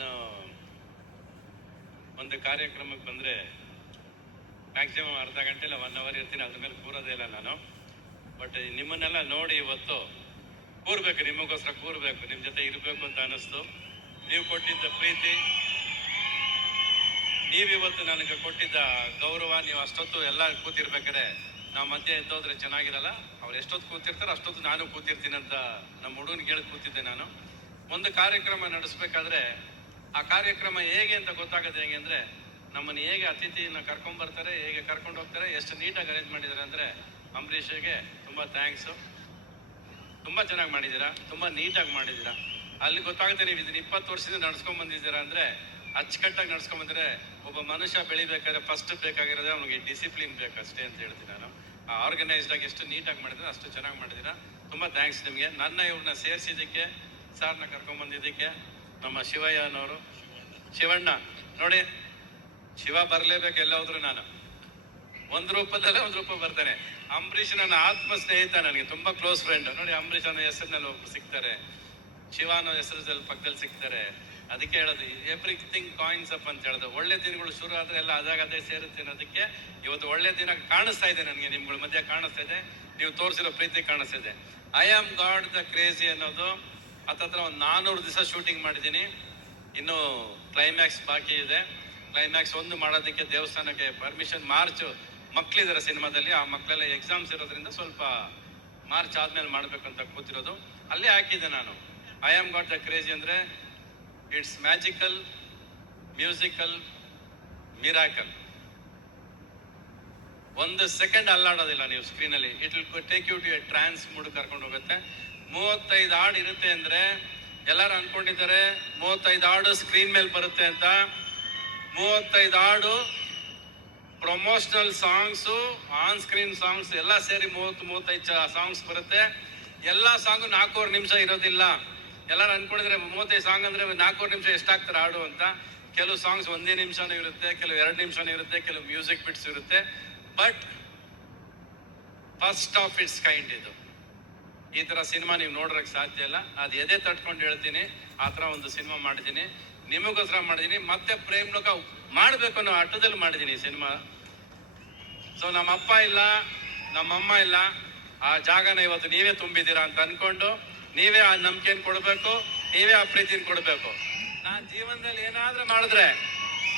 ನಾನು ಒಂದು ಕಾರ್ಯಕ್ರಮಕ್ಕೆ ಬಂದರೆ ಮ್ಯಾಕ್ಸಿಮಮ್ ಅರ್ಧ ಗಂಟೆ ಇಲ್ಲ 1 ಅವರ್ ಇರ್ತೀನಿ, ಅದ್ರ ಮೇಲೆ ಕೂರೋದೇ ಇಲ್ಲ ನಾನು. ಬಟ್ ನಿಮ್ಮನ್ನೆಲ್ಲ ನೋಡಿ ಇವತ್ತು ಕೂರ್ಬೇಕು, ನಿಮಗೋಸ್ಕರ ಕೂರ್ಬೇಕು, ನಿಮ್ಮ ಜೊತೆ ಇರಬೇಕು ಅಂತ ಅನ್ನಿಸ್ತು. ನೀವು ಕೊಟ್ಟಿದ್ದ ಪ್ರೀತಿ, ನೀವಿವತ್ತು ನನಗೆ ಕೊಟ್ಟಿದ್ದ ಗೌರವ, ನೀವು ಅಷ್ಟೊತ್ತು ಎಲ್ಲ ಕೂತಿರ್ಬೇಕಾದ್ರೆ ನಾವು ಮಧ್ಯೆ ಎದ್ದೋದ್ರೆ ಚೆನ್ನಾಗಿರಲ್ಲ. ಅವ್ರು ಎಷ್ಟೊತ್ತು ಕೂತಿರ್ತಾರೋ ಅಷ್ಟೊತ್ತು ನಾನು ಕೂತಿರ್ತೀನಿ ಅಂತ ನಮ್ಮ ಹುಡುಗನಿಗೆ ಹೇಳಿ ಕೂತಿದ್ದೆ ನಾನು. ಒಂದು ಕಾರ್ಯಕ್ರಮ ನಡೆಸ್ಬೇಕಾದ್ರೆ ಆ ಕಾರ್ಯಕ್ರಮ ಹೇಗೆ ಅಂತ ಗೊತ್ತಾಗೋದು ಹೇಗೆ ಅಂದರೆ, ನಮ್ಮನ್ನು ಹೇಗೆ ಅತಿಥಿಯನ್ನು ಕರ್ಕೊಂಡ್ಬರ್ತಾರೆ, ಹೇಗೆ ಕರ್ಕೊಂಡು ಹೋಗ್ತಾರೆ, ಎಷ್ಟು ನೀಟಾಗಿ ಅರೇಂಜ್ ಮಾಡಿದ್ದಾರೆ ಅಂದರೆ ಅಂಬರೀಷ್ಗೆ ತುಂಬ ಥ್ಯಾಂಕ್ಸು. ತುಂಬ ಚೆನ್ನಾಗಿ ಮಾಡಿದ್ದೀರಾ, ತುಂಬ ನೀಟಾಗಿ ಮಾಡಿದ್ದೀರಾ. ಅಲ್ಲಿ ಗೊತ್ತಾಗುತ್ತೆ ನೀವು ಇದನ್ನ 20 ವರ್ಷದಿಂದ ನಡ್ಸ್ಕೊಂಡ್ ಬಂದಿದ್ದೀರಾ ಅಂದರೆ ಅಚ್ಚುಕಟ್ಟಾಗಿ ನಡ್ಸ್ಕೊಂಬಂದ್ರೆ ಒಬ್ಬ ಮನುಷ್ಯ ಬೆಳಿಬೇಕಾದ್ರೆ ಫಸ್ಟ್ ಬೇಕಾಗಿರೋದೇ ಅವ್ನಿಗೆ ಡಿಸಿಪ್ಲಿನ್ ಬೇಕಷ್ಟೇ ಅಂತ ಹೇಳ್ತೀನಿ ನಾನು. ಆರ್ಗನೈಸ್ಡ್ ಆಗಿ ಎಷ್ಟು ನೀಟಾಗಿ ಮಾಡಿದ್ರೆ ಅಷ್ಟು ಚೆನ್ನಾಗಿ ಮಾಡಿದ್ದೀರಾ. ತುಂಬ ಥ್ಯಾಂಕ್ಸ್ ನಿಮಗೆ. ನನ್ನ ಇವ್ರನ್ನ ಸೇರಿಸಿದ್ದಕ್ಕೆ, ಸಾರ್ನ ಕರ್ಕೊಂಡ್ಬಂದಿದ್ದಕ್ಕೆ, ನಮ್ಮ ಶಿವಯ್ಯನವರು, ಶಿವಣ್ಣ ನೋಡಿ, ಶಿವ ಬರಲೇಬೇಕು ಎಲ್ಲ ಹೋದ್ರು. ನಾನು ಒಂದು ರೂಪದಲ್ಲೇ ಒಂದು ರೂಪ ಬರ್ತಾನೆ. ಅಂಬರೀಷ್ ನನ್ನ ಆತ್ಮ ಸ್ನೇಹಿತ, ನನಗೆ ತುಂಬ ಕ್ಲೋಸ್ ಫ್ರೆಂಡ್. ನೋಡಿ, ಅಂಬರೀಷ್ ಅನ್ನೋ ಹೆಸರಿನಲ್ಲಿ ಒಬ್ರು ಸಿಗ್ತಾರೆ, ಶಿವ ಅನ್ನೋ ಹೆಸರಲ್ಲಿ ಪಕ್ಕದಲ್ಲಿ ಸಿಗ್ತಾರೆ. ಅದಕ್ಕೆ ಹೇಳೋದು ಎವ್ರಿಥಿಂಗ್ ಕಾಯಿನ್ಸ್ ಅಪ್ ಅಂತ ಹೇಳೋದು. ಒಳ್ಳೆ ದಿನಗಳು ಶುರು ಆದ್ರೆ ಎಲ್ಲ ಅದೇ ಸೇರುತ್ತೆ ಅನ್ನೋದಕ್ಕೆ ಇವತ್ತು ಒಳ್ಳೆ ದಿನ ಕಾಣಿಸ್ತಾ ಇದೆ ನನಗೆ, ನಿಮ್ಗಳ ಮಧ್ಯೆ ಕಾಣಿಸ್ತಾ ಇದೆ, ನೀವು ತೋರಿಸಿರೋ ಪ್ರೀತಿ ಕಾಣಿಸ್ತಾ ಇದೆ. I am god the crazy ಅನ್ನೋದು ಹತ್ತತ್ರ ಒಂದು 400 ದಿವಸ ಶೂಟಿಂಗ್ ಮಾಡಿದ್ದೀನಿ. ಇನ್ನು ಕ್ಲೈಮ್ಯಾಕ್ಸ್ ಬಾಕಿ ಇದೆ. ಕ್ಲೈಮ್ಯಾಕ್ಸ್ 1 ಮಾಡೋದಕ್ಕೆ ದೇವಸ್ಥಾನಕ್ಕೆ ಪರ್ಮಿಷನ್, ಮಾರ್ಚ್ ಮಕ್ಕಳಿದ್ದಾರೆ ಸಿನಿಮಾದಲ್ಲಿ, ಆ ಮಕ್ಕಳೆಲ್ಲ ಎಕ್ಸಾಮ್ಸ್ ಇರೋದ್ರಿಂದ ಸ್ವಲ್ಪ ಮಾರ್ಚ್ ಆದ್ಮೇಲೆ ಮಾಡ್ಬೇಕಂತ ಕೂತಿರೋದು. ಅಲ್ಲೇ ಹಾಕಿದ್ದೆ ನಾನು. I am got the crazy ಅಂದರೆ it's magical, musical, miracle. 1 second ಅಲ್ಲಾಡೋದಿಲ್ಲ ನೀವು ಸ್ಕ್ರೀನಲ್ಲಿ. It will take you to a trance mood ಕರ್ಕೊಂಡು ಹೋಗುತ್ತೆ. 35 ಹಾಡು ಇರುತ್ತೆ ಅಂದರೆ ಎಲ್ಲರೂ ಅನ್ಕೊಂಡಿದ್ದಾರೆ 35 ಹಾಡು ಸ್ಕ್ರೀನ್ ಮೇಲೆ ಬರುತ್ತೆ ಅಂತ. 35 ಹಾಡು promotional songs, on screen songs ಎಲ್ಲ ಸೇರಿ 30-35 ಸಾಂಗ್ಸ್ ಬರುತ್ತೆ. ಎಲ್ಲ ಸಾಂಗು 4 ನಿಮಿಷ ಇರೋದಿಲ್ಲ. ಎಲ್ಲರೂ ಅನ್ಕೊಂಡಿದ್ರೆ 35 ಸಾಂಗ್ ಅಂದರೆ 4 ನಿಮಿಷ ಎಷ್ಟಾಗ್ತಾರೆ ಹಾಡು ಅಂತ. ಕೆಲವು ಸಾಂಗ್ಸ್ 1 ನಿಮಿಷನೂ ಇರುತ್ತೆ, ಕೆಲವು 2 ನಿಮಿಷನೂ ಇರುತ್ತೆ, ಕೆಲವು ಮ್ಯೂಸಿಕ್ ಬಿಟ್ಸ್ ಇರುತ್ತೆ. But first of it's kind ಇದು. ಈ ಥರ ಸಿನಿಮಾ ನೀವು ನೋಡ್ರಕ್ಕೆ ಸಾಧ್ಯ ಇಲ್ಲ. ಅದು ಎದೆ ತಟ್ಕೊಂಡು ಹೇಳ್ತೀನಿ, ಆ ಥರ ಒಂದು ಸಿನಿಮಾ ಮಾಡಿದ್ದೀನಿ, ನಿಮಗೋಸ್ಕರ ಮಾಡಿದ್ದೀನಿ. ಮತ್ತೆ ಪ್ರೇಮ್ ಲೋಕ ಮಾಡಬೇಕು ಅನ್ನೋ ಆಟದಲ್ಲಿ ಮಾಡಿದ್ದೀನಿ ಈ ಸಿನಿಮಾ. ಸೊ ನಮ್ಮ ಅಪ್ಪ ಇಲ್ಲ, ನಮ್ಮಮ್ಮ ಇಲ್ಲ, ಆ ಜಾಗನ ಇವತ್ತು ನೀವೇ ತುಂಬಿದ್ದೀರಾ ಅಂತ ಅನ್ಕೊಂಡು ನೀವೇ ಆ ನಂಬಿಕೆಯನ್ನು ಕೊಡಬೇಕು, ನೀವೇ ಆ ಪ್ರೀತಿನ ಕೊಡಬೇಕು. ನಾನು ಜೀವನದಲ್ಲಿ ಏನಾದ್ರೂ ಮಾಡಿದ್ರೆ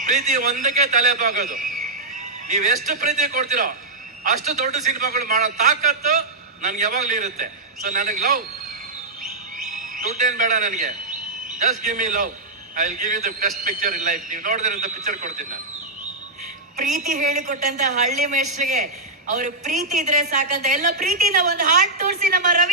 ಪ್ರೀತಿ ಒಂದಕ್ಕೆ ತಲೆ ಬಾಗೋದು. ನೀವೆಷ್ಟು ಪ್ರೀತಿ ಕೊಡ್ತೀರೋ ಅಷ್ಟು ದೊಡ್ಡ ಸಿನಿಮಾಗಳು ಮಾಡೋ ತಾಕತ್ತು ನನ್ಗೆ ಯಾವಾಗ್ಲೂ ಇರುತ್ತೆ. ಸೊ ನನಗೆ ಲವ್, ದುಡ್ಡೇನು ಬೇಡ ನನಗೆ, just give me love, I will give you the best picture in life. ನೀವು ನೋಡಿದ್ರಂತ ಪಿಕ್ಚರ್ ಕೊಡ್ತೀನಿ ನಾನು. ಪ್ರೀತಿ ಹೇಳಿಕೊಟ್ಟಂತ ಹಳ್ಳಿ ಮೇಷ್ಟ್ರಿಗೆ ಅವರು ಪ್ರೀತಿ ಇದ್ರೆ ಸಾಕಂತ ಎಲ್ಲ ಪ್ರೀತಿಯಿಂದ ಒಂದು ಹಾಡ್ ತೋರಿಸಿ ನಮ್ಮ ರವಿ